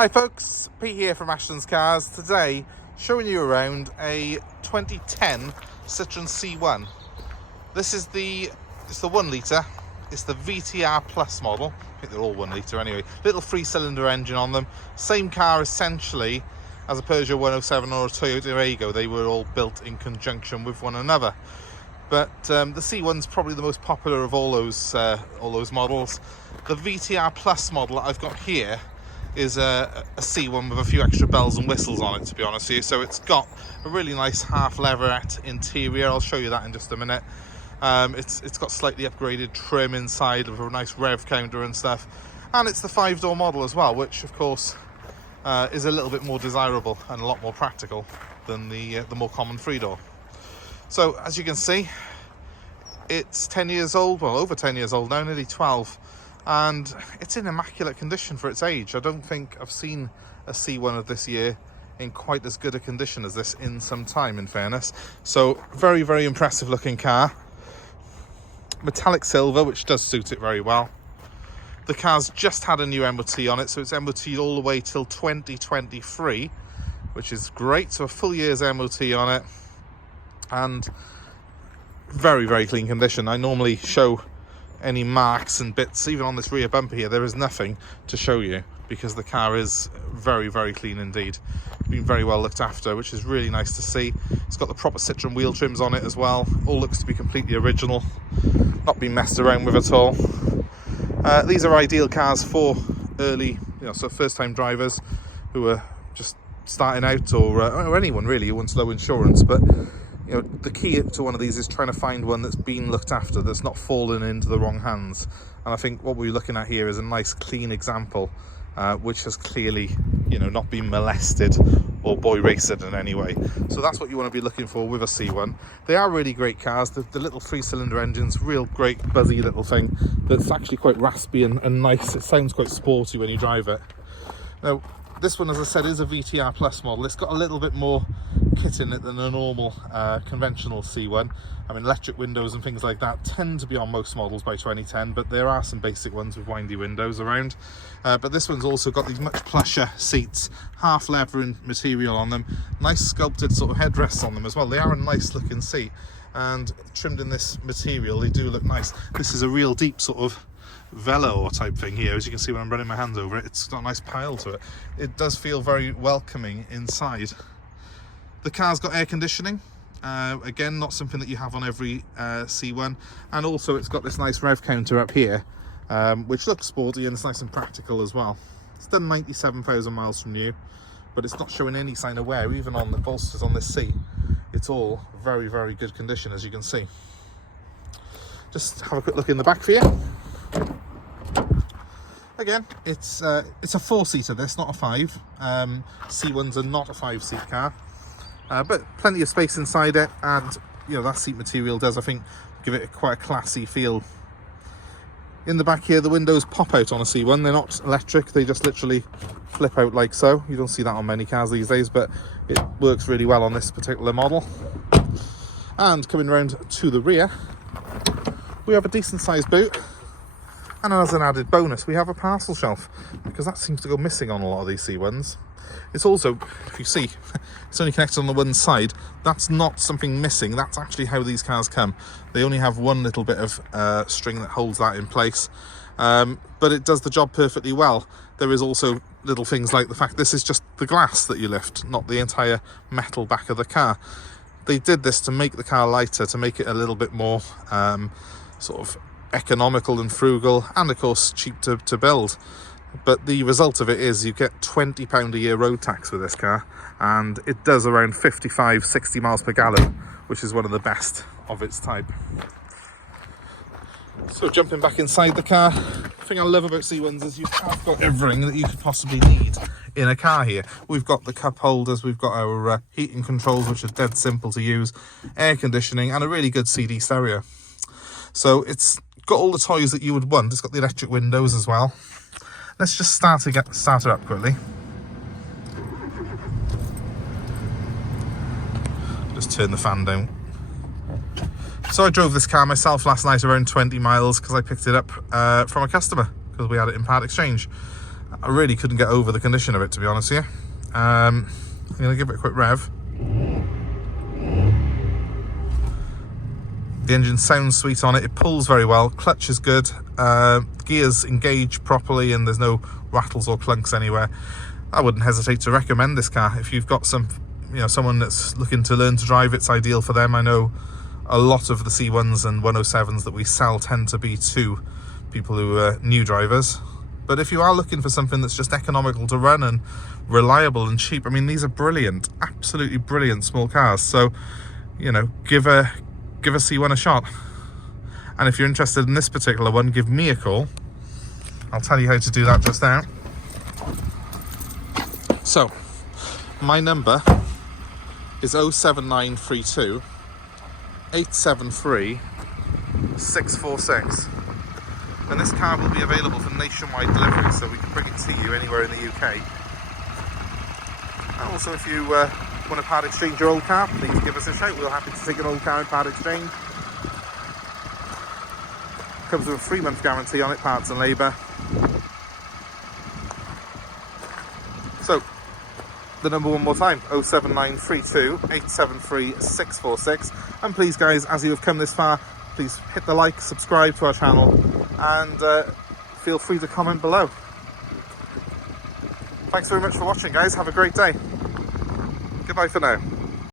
Hi folks, Pete here from ASHTONS Cars. Today, showing you around a 2010 Citroen C1. This is it's the 1 litre, it's the VTR Plus model. I think they're all 1 litre anyway. Little 3-cylinder engine on them. Same car essentially as a Peugeot 107 or a Toyota Aygo. They were all built in conjunction with one another. But the C1's probably the most popular of all those models. The VTR Plus model that I've got here is a C1 with a few extra bells and whistles on it, to be honest with you. So it's got a really nice half leatherette interior. I'll show you that in just a minute. It's got slightly upgraded trim inside with a nice rev counter and stuff, and it's the 5-door model as well, which of course is a little bit more desirable and a lot more practical than the more common 3-door. So as you can see, it's 10 years old, well over 10 years old now, nearly 12, and it's in immaculate condition for its age. I don't think I've seen a C1 of this year in quite as good a condition as this in some time, in fairness. So very, very impressive looking car. Metallic silver, which does suit it very well. The car's just had a new MOT on it, so it's MOT'd all the way till 2023, which is great. So a full year's MOT on it, and very, very clean condition. I normally show any marks and bits, even on this rear bumper here. There is nothing to show you because the car is very, very clean indeed. Been very well looked after, which is really nice to see. It's got the proper Citroen wheel trims on it as well. All looks to be completely original, not been messed around with at all. These are ideal cars for early, so first-time drivers who are just starting out, or anyone really who wants low insurance. But the key to one of these is trying to find one that's been looked after, that's not fallen into the wrong hands. And I think what we're looking at here is a nice clean example, which has clearly, not been molested or boy raced in any way. So that's what you want to be looking for with a C1. They are really great cars. The little 3-cylinder engine's real great buzzy little thing that's actually quite raspy and nice. It sounds quite sporty when you drive it. Now, this one, as I said, is a VTR Plus model. It's got a little bit more kit in it than a normal conventional C1. I mean, electric windows and things like that tend to be on most models by 2010, but there are some basic ones with windy windows around. But this one's also got these much plusher seats, half leather material on them, nice sculpted sort of headrests on them as well. They are a nice looking seat, and trimmed in this material, they do look nice. This is a real deep sort of velour type thing here. As you can see when I'm running my hands over it, it's got a nice pile to it. It does feel very welcoming inside. The car's got air conditioning, again not something that you have on every C1, and also it's got this nice rev counter up here, which looks sporty and it's nice and practical as well. It's done 97,000 miles from new, but it's not showing any sign of wear. Even on the bolsters on this seat, it's all very, very good condition, as you can see. Just have a quick look in the back for you. Again, it's a 4-seater, this, not a 5. C1s are not a 5-seat car, but plenty of space inside it, and that seat material does, I think, give it quite a classy feel. In the back here, the windows pop out on a C1. They're not electric, they just literally flip out like so. You don't see that on many cars these days, but it works really well on this particular model. And coming around to the rear, we have a decent sized boot. And as an added bonus, we have a parcel shelf, because that seems to go missing on a lot of these C1s. It's also, if you see, it's only connected on the one side. That's not something missing. That's actually how these cars come. They only have one little bit of string that holds that in place. But it does the job perfectly well. There is also little things like the fact this is just the glass that you lift, not the entire metal back of the car. They did this to make the car lighter, to make it a little bit more sort of economical and frugal, and of course cheap to build. But the result of it is you get £20 a year road tax with this car, and it does around 55-60 miles per gallon, which is one of the best of its type. So jumping back inside the car, the thing I love about C1s is you have got everything that you could possibly need in a car here. We've got the cup holders, we've got our heating controls, which are dead simple to use, air conditioning, and a really good CD stereo. So it's got all the toys that you would want. It's got the electric windows as well. Let's just start her up quickly. Just turn the fan down. So I drove this car myself last night around 20 miles because I picked it up from a customer because we had it in part exchange. I really couldn't get over the condition of it, to be honest with you. I'm going to give it a quick rev. The engine sounds sweet on it. It pulls very well. Clutch is good. Gears engage properly, and there's no rattles or clunks anywhere. I wouldn't hesitate to recommend this car if you've got someone that's looking to learn to drive. It's ideal for them. I know a lot of the C1s and 107s that we sell tend to be to people who are new drivers. But if you are looking for something that's just economical to run and reliable and cheap, I mean, these are brilliant, absolutely brilliant small cars. So, you know, give a C1 a shot. And if you're interested in this particular one, give me a call. I'll tell you how to do that just now. So, my number is 07932 873 646. And this car will be available for nationwide delivery, so we can bring it to you anywhere in the UK. And also, if you want to part exchange your old car, please give us a shout. We're happy to take an old car in part exchange. Comes with a 3-month guarantee on it, parts and labour. So, the number one more time, 07932 873 646. And please guys, as you have come this far, please hit the like, subscribe to our channel, and feel free to comment below. Thanks very much for watching, guys. Have a great day. Goodbye for now.